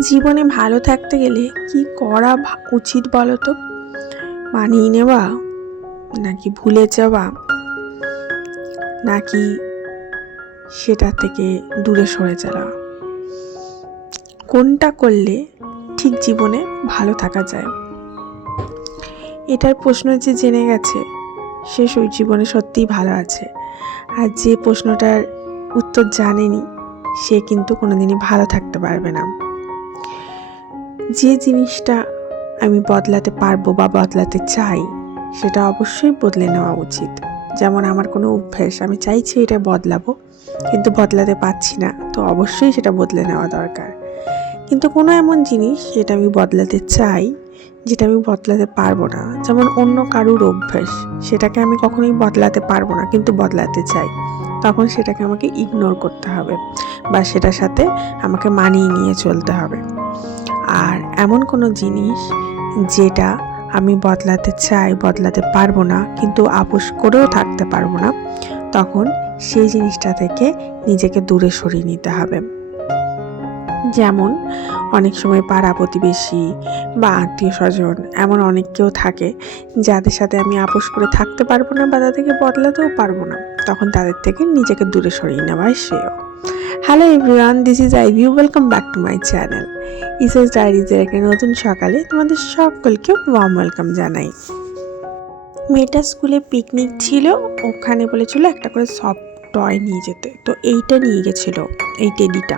জীবনে ভালো থাকতে গেলে কি করা উচিত বলো তো? মানিয়ে নেওয়া নাকি ভুলে যাওয়া? নাকি সেটা থেকে দূরে সরে যাওয়া? কোনটা করলে ঠিক জীবনে ভালো থাকা যায়? এটার প্রশ্ন যে জেনে গেছে, সে সই জীবনে সত্যিই ভালো আছে। আর যে প্রশ্নটার উত্তর জানেনি, সে কিন্তু কোনোদিনই ভালো থাকতে পারবে না। যে জিনিসটা আমি বদলাতে পারব বা বদলাতে চাই সেটা অবশ্যই বদলে নেওয়া উচিত। যেমন আমার কোনো অভ্যেস, আমি চাইছি এটা বদলাবো, কিন্তু বদলাতে পারছি না, তো অবশ্যই সেটা বদলে নেওয়া দরকার। কিন্তু কোনো এমন জিনিস যেটা আমি বদলাতে চাই, যেটা আমি বদলাতে পারব না, যেমন অন্য কারুর অভ্যেস, সেটাকে আমি কখনোই বদলাতে পারব না, কিন্তু বদলাতে চাই, তখন সেটাকে আমাকে ইগনোর করতে হবে বা সেটার সাথে আমাকে মানিয়ে নিয়ে চলতে হবে। আর এমন কোনো জিনিস যেটা আমি বদলাতে চাই, বদলাতে পারব না, কিন্তু আপোষ করেও থাকতে পারব না, তখন সেই জিনিসটা থেকে নিজেকে দূরে সরিয়ে নিতে হবে। যেমন, অনেক সময় পাড়া প্রতিবেশী বা আত্মীয় স্বজন, এমন অনেক কেউ থাকে, যাদের সাথে আমি আপোষ করে থাকতে পারব না বা তাদেরকে বদলাতেও পারব না, তখন তাদের থেকে নিজেকে দূরে সরিয়ে নেওয়াই শ্রেয়। Hello everyone this is I view welcome back to my channel ইসেস ডায়েরিজের একটা নতুন সকালে তোমাদের সকলকে ওয়ার্ম ওয়েলকাম জানাই। মেয়েটা স্কুলে পিকনিক ছিল, ওখানে বলেছিল একটা করে সফট টয় নিয়ে যেতে। তো এইটা নিয়ে গেছিল, এই টেডিটা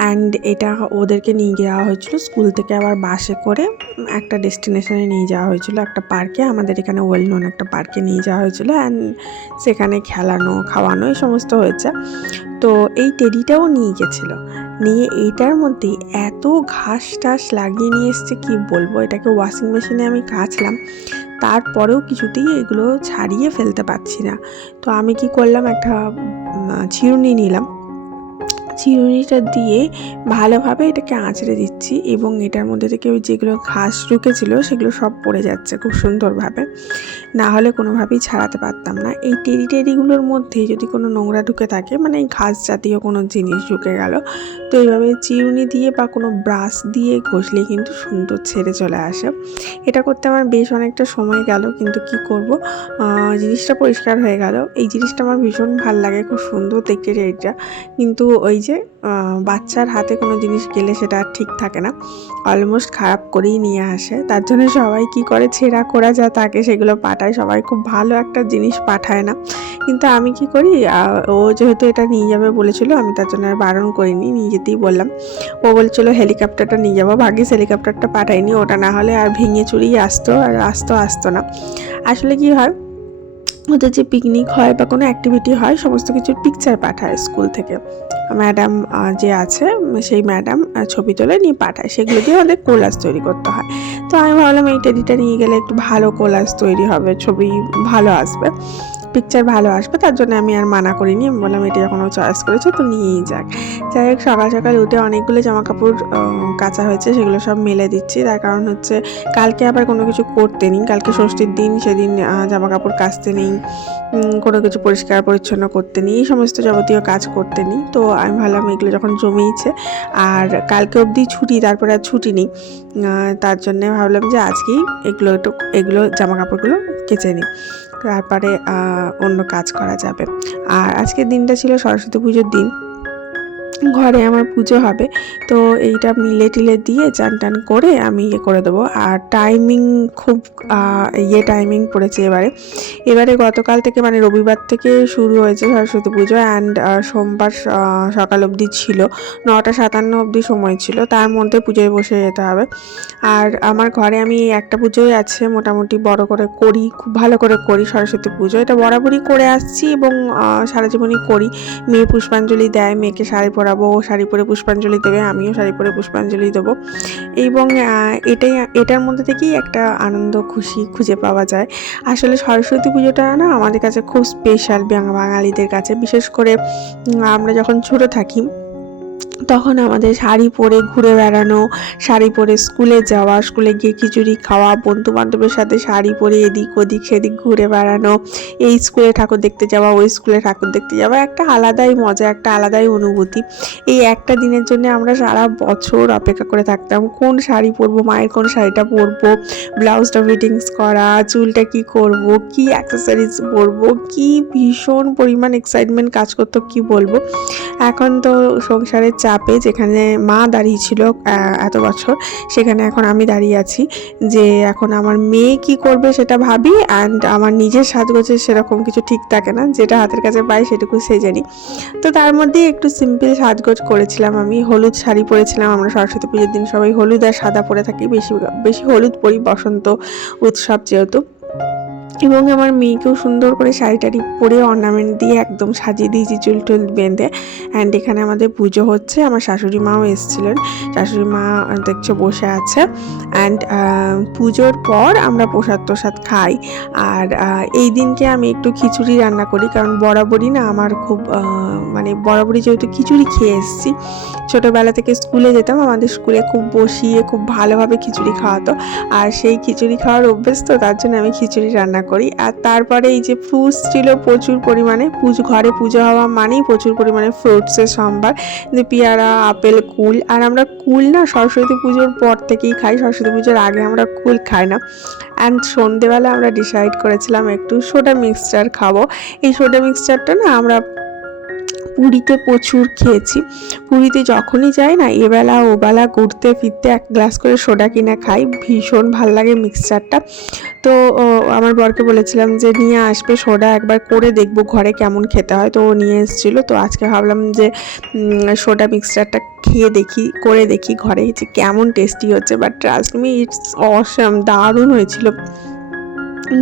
অ্যান্ড এটা ওদেরকে নিয়ে যাওয়া হয়েছিল, স্কুল থেকে আবার বাসে করে একটা ডেস্টিনেশনে নিয়ে যাওয়া হয়েছিল, একটা পার্কে আমাদের এখানে ওয়েল নোন একটা পার্কে নিয়ে যাওয়া হয়েছিল অ্যান্ড সেখানে খেলানো, খাওয়ানো, এই সমস্ত হয়েছে। তো এই টেডিটাও নিয়ে গেছিল। নিয়ে এইটার মধ্যে এত ঘাস টাস লাগিয়ে নিয়ে এসছে, কি বলব? এটাকে ওয়াশিং মেশিনে আমি কাচলাম। তারপরেও কিছুতেই এগুলো ছাড়িয়ে ফেলতে পারছি না। তো আমি কি করলাম, একটা চিরুনি নিলাম। চিরুনিটা দিয়ে ভালোভাবে এটাকে আঁচড়ে দিচ্ছি এবং এটার মধ্যে থেকে ওই যেগুলো ঘাস ঢুকেছিল সেগুলো সব পড়ে যাচ্ছে খুব সুন্দরভাবে। না হলে কোনোভাবেই ছাড়াতে পারতাম না। এই টেরি টেরিগুলোর মধ্যে যদি কোনো নোংরা ঢুকে থাকে মানে এই ঘাস জাতীয় কোনো জিনিস ঢুকে গেল, তো এইভাবে চিরুনি দিয়ে বা কোনো ব্রাশ দিয়ে ঘষলে কিন্তু সুন্দর ছেড়ে চলে আসে। এটা করতে আমার বেশ অনেকটা সময় গেল, কিন্তু কি করব? জিনিসটা পরিষ্কার হয়ে গেল। এই জিনিসটা আমার ভীষণ ভালো লাগে, খুব সুন্দর দেখতে টেরিটা। কিন্তু ওই যে আহ, বাচ্চার হাতে কোনো জিনিস গেলে সেটা ঠিক থাকে না। অলমোস্ট খারাপ করেই নিয়ে আসে। তার জন্য সবাই কি করে ছেঁড়া করা যা থাকে সেগুলো পাঠায়। সবাই খুব ভালো একটা জিনিস পাঠায় না। কিন্তু আমি কি করি? ও যেহেতু এটা নিয়ে যাবে বলেছিল আমি তার জন্য আর বারণ করিনি নিয়ে যেতেই বললাম। ও বলছিল হেলিকপ্টারটা নিয়ে যাব। ভাগ্যিস হেলিকপ্টারটা পাঠাইনি ওটা না হলে আর ভেঙে চুরিয়ে আসতো আর আসতো আসতো না। আসলে কি হয়? ওদের যে পিকনিক হয় বা কোনো অ্যাক্টিভিটি হয়, সমস্ত কিছুর পিকচার পাঠায় স্কুল থেকে। ম্যাডাম যে আছে, সেই ম্যাডাম ছবি তোলে নিয়ে পাঠায়। সেগুলো দিয়ে আমাদের কোলাস তৈরি করতে হয়। তো আমি ভাবলাম এই টেডিটা নিয়ে গেলে একটু ভালো কোলাস তৈরি হবে, ছবি ভালো আসবে। পিকচার ভালো আসবে, তার জন্য আমি আর মানা করিনি। আমি বললাম, এটা যখন চয়েস করেছে, তো নিয়েই যাক। যাই হোক, সকাল সকাল উঠে অনেকগুলো জামা কাপড় কাঁচা হয়েছে, সেগুলো সব মেলে দিচ্ছি। তার কারণ হচ্ছে, কালকে আবার কোনো কিছু করতে নেই। কালকে ষষ্ঠীর দিন, সেদিন জামা কাপড় কাচতে নেই কোনো কিছু পরিষ্কার পরিচ্ছন্ন করতে নেই, এই সমস্ত যাবতীয় কাজ করতে নেই। তো আমি ভাবলাম, এগুলো যখন জমেইছে, আর কালকে অবধি ছুটি, তারপরে আর ছুটি নেই তার জন্যে ভাবলাম যে আজকেই এগুলো একটু, এগুলো জামা কাপড়গুলো কেচে নিই। তারপরে অন্য কাজ করা যাবে। আর আজকের দিনটা ছিল সরস্বতী পুজোর দিন। ঘরে আমার পুজো হবে। তো এইটা মিলে টিলে দিয়ে চান টান করে আমি ইয়ে করে দেবো। আর টাইমিং খুব ইয়ে টাইমিং পড়েছে এবারে। এবারে গতকাল থেকে মানে রবিবার থেকে শুরু হয়েছে সরস্বতী পুজো অ্যান্ড সোমবার সকাল অবধি ছিল। নটা সাতান্ন অবধি সময় ছিল। তার মধ্যে পুজোয় বসে যেতে হবে। আর আমার ঘরে আমি একটা পুজোই আছে, মোটামুটি বড় করে করি, খুব ভালো করে করি সরস্বতী পুজো। এটা বরাবরই করে আসছি এবং সারা জীবনই করি। মেয়ে পুষ্পাঞ্জলি দেয়, মেয়েকে শাড়ি পরাবো পরাবো শাড়ি পরে পুষ্পাঞ্জলি দেবে, আমিও শাড়ি পরে পুষ্পাঞ্জলি দেবো। এবং এটাই, এটার মধ্যে থেকেই একটা আনন্দ, খুশি খুঁজে পাওয়া যায়। আসলে সরস্বতী পুজোটা না আমাদের কাছে খুব স্পেশাল বাঙালিদের কাছে। বিশেষ করে আমরা যখন ছোটো থাকি তখন আমাদের শাড়ি পরে ঘুরে বেড়ানো, শাড়ি পরে স্কুলে যাওয়া, স্কুলে গিয়ে খিচুড়ি খাওয়া বন্ধু বান্ধবের সাথে শাড়ি পরে এদিক ওদিক সেদিক ঘুরে বেড়ানো, এই স্কুলে ঠাকুর দেখতে যাওয়া, ওই স্কুলে ঠাকুর দেখতে যাওয়া, একটা আলাদাই মজা, একটা আলাদাই অনুভূতি। এই একটা দিনের জন্য আমরা সারা বছর অপেক্ষা করে থাকতাম, কোন শাড়ি পরবো, মায়ের কোন শাড়িটা পরবো, ব্লাউজটা ফিটিংস করা, চুলটা কি করব, কি অ্যাক্সেসরিজ পরবো, কি ভীষণ পরিমাণ এক্সাইটমেন্ট কাজ করতো, কি বলব? এখন তো সংসারের চাপে যেখানে মা দাঁড়িয়ে ছিল এত বছর, সেখানে এখন আমি দাঁড়িয়ে আছি যে এখন আমার মেয়ে কি করবে সেটা ভাবি অ্যান্ড আমার নিজের সাজগোজের সেরকম কিছু ঠিক থাকে না, যেটা হাতের কাছে পাই সেটুকু সেজে নিই। তো তার মধ্যে একটু সিম্পল সাজগোজ করেছিলাম আমি, হলুদ শাড়ি পরেছিলাম, আমরা সরস্বতী পুজোর দিন সবাই হলুদ আর সাদা পরে থাকি, বেশি বেশি হলুদ পরি বসন্ত উৎসব যেহেতু। এবং আমার মেয়েকেও সুন্দর করে শাড়ি টাড়ি পরে অর্নামেন্ট দিয়ে একদম সাজিয়ে দিয়েছি চুল টুল বেঁধে। অ্যান্ড এখানে আমাদের পুজো হচ্ছে, আমার শাশুড়ি মাও এসেছিলেন। শাশুড়ি মা দেখছ বসে আছে। অ্যান্ড পুজোর পর আমরা প্রসাদ প্রসাদ খাই। আর এই দিনকে আমি একটু খিচুড়ি রান্না করি, কারণ বরাবরই না আমার খুব মানে বরাবরই যেহেতু খিচুড়ি খেয়ে এসেছি, ছোটোবেলা থেকে স্কুলে যেতাম, আমাদের স্কুলে খুব বসিয়ে, খুব ভালোভাবে খিচুড়ি খাওয়াতো। আর সেই খিচুড়ি খাওয়ার অভ্যেস তো, তার জন্য আমি খিচুড়ি রান্না করি। আর তারপরে এই যে ফ্রুটস ছিল, প্রচুর পরিমাণে পুজো, ঘরে পুজো হওয়া মানেই প্রচুর পরিমাণে ফ্রুটসের সম্ভার। যে পেয়ারা, আপেল, কুল, আর আমরা কুল না সরস্বতী পুজোর পর থেকেই খাই, সরস্বতী পুজোর আগে আমরা কুল খাই না। অ্যান্ড সন্ধেবেলা আমরা ডিসাইড করেছিলাম একটু সোডা মিক্সচার খাব। এই সোডা মিক্সচারটা না আমরা পুরীতে প্রচুর খেয়েছি। পুরীতে যখনই যাই না, এবেলা, ওবেলা ঘুরতে ফিরতে এক গ্লাস করে সোডা কিনে খাই। ভীষণ ভালো লাগে মিক্সচারটা তো আমার বরকে বলেছিলাম যে, নিয়ে আসবে সোডা, একবার করে দেখব ঘরে কেমন খেতে হয়। তো ও নিয়ে এসেছিল। তো আজকে ভাবলাম যে সোডা মিক্সচারটা খেয়ে দেখি, করে দেখি ঘরে। যে, কেমন টেস্টি হচ্ছে। But trust me it's awesome দারুণ হয়েছিল।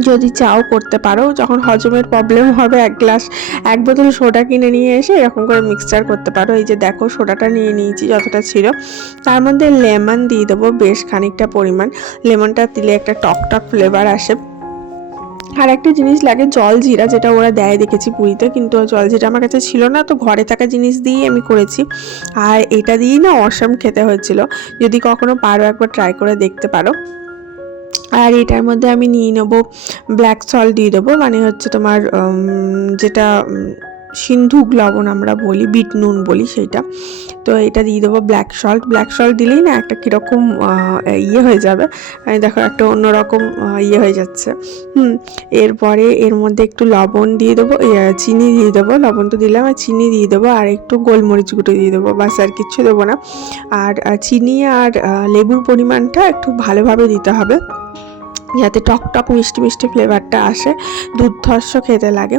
যদি চাও করতে পারো। যখন হজমের প্রবলেম হবে, এক গ্লাস এক বোতল সোডা কিনে নিয়ে এসে এরকম করে মিক্সচার করতে পারো। এই যে দেখো, সোডাটা নিয়ে নিয়েছি যতটা ছিল। তার মধ্যে লেমন দিয়ে দেবো বেশ খানিকটা পরিমাণ। লেমনটা দিলে একটা টক টক ফ্লেভার আসে। আর একটা জিনিস লাগে, জল জিরা যেটা ওরা দেয়, দেখেছি পুরীতে, কিন্তু জল জিরা আমার কাছে ছিল না, তো ঘরে থাকা জিনিস দিয়েই আমি করেছি। আর এটা দিয়েই না অসাম খেতে হয়েছিল। যদি কখনো পারো একবার ট্রাই করে দেখতে পারো। আর এটার মধ্যে আমি নিয়ে নেব ব্ল্যাক সল্ট দিয়ে দেবো। মানে হচ্ছে তোমার যেটা সিন্ধুক লবণ আমরা বলি, বিট নুন বলি সেইটা তো এটা দিয়ে দেবো ব্ল্যাক সল্ট ব্ল্যাক সল্ট দিলেই না একটা কীরকম ইয়ে হয়ে যাবে। দেখো, একটা অন্যরকম ইয়ে হয়ে যাচ্ছে। হুম, এরপরে এর মধ্যে একটু লবণ দিয়ে দেবো চিনি দিয়ে দেবো। লবণ তো দিলাম, আর চিনি দিয়ে দেবো, আর একটু গোলমরিচ গুঁটো দিয়ে দেবো বাস আর কিচ্ছু দেবো না। আর চিনি আর লেবুর পরিমাণটা একটু ভালোভাবে দিতে হবে। যাতে টক টক মিষ্টি মিষ্টি ফ্লেভারটা আসে, দুর্ধর্ষ খেতে লাগে।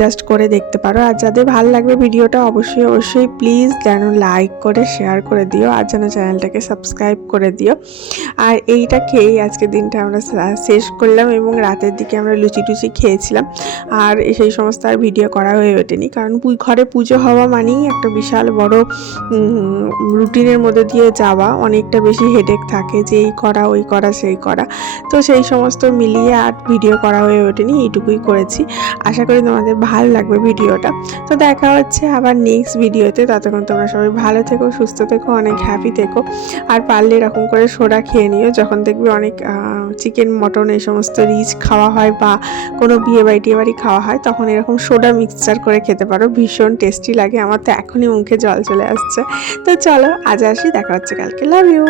জাস্ট করে দেখতে পারো। আর যাদের ভালো লাগবে ভিডিওটা অবশ্যই অবশ্যই প্লিজ যেন লাইক করে শেয়ার করে দিও। আর যেন চ্যানেলটাকে সাবস্ক্রাইব করে দিও। আর এইটা খেয়েই আজকে দিনটা আমরা শেষ করলাম এবং রাতের দিকে আমরা লুচি টুচি খেয়েছিলাম। আর সেই সমস্ত আর ভিডিও করা হয়ে ওঠেনি। কারণ ঘরে পুজো হওয়া মানেই একটা বিশাল বড় রুটিনের মধ্যে দিয়ে যাওয়া। অনেকটা বেশি হেডেক থাকে যে এই করা, ওই করা, সেই করা। তো সেই সমস্ত মিলিয়ে আর ভিডিও করা হয়ে ওঠেনি, এইটুকুই করেছি। আশা করি তোমাদের ভালো লাগবে ভিডিওটা তো দেখা হচ্ছে আবার নেক্সট ভিডিওতে ততক্ষণ তোমরা সবাই ভালো থেকো, সুস্থ থেকো, অনেক হ্যাপি থেকো। আর পারলে এরকম করে সোডা খেয়ে নিও। যখন দেখবে অনেক চিকেন মটন এই সমস্ত রিচ খাওয়া হয় বা কোনো বিয়ে বাড়ি টিয়ে বাড়ি খাওয়া হয়, তখন এরকম সোডা মিক্সচার করে খেতে পারো। ভীষণ টেস্টি লাগে। আমার তো এখনই মুখে জল চলে আসছে। তো চলো, আজ আসি। দেখা হচ্ছে কালকে। Love you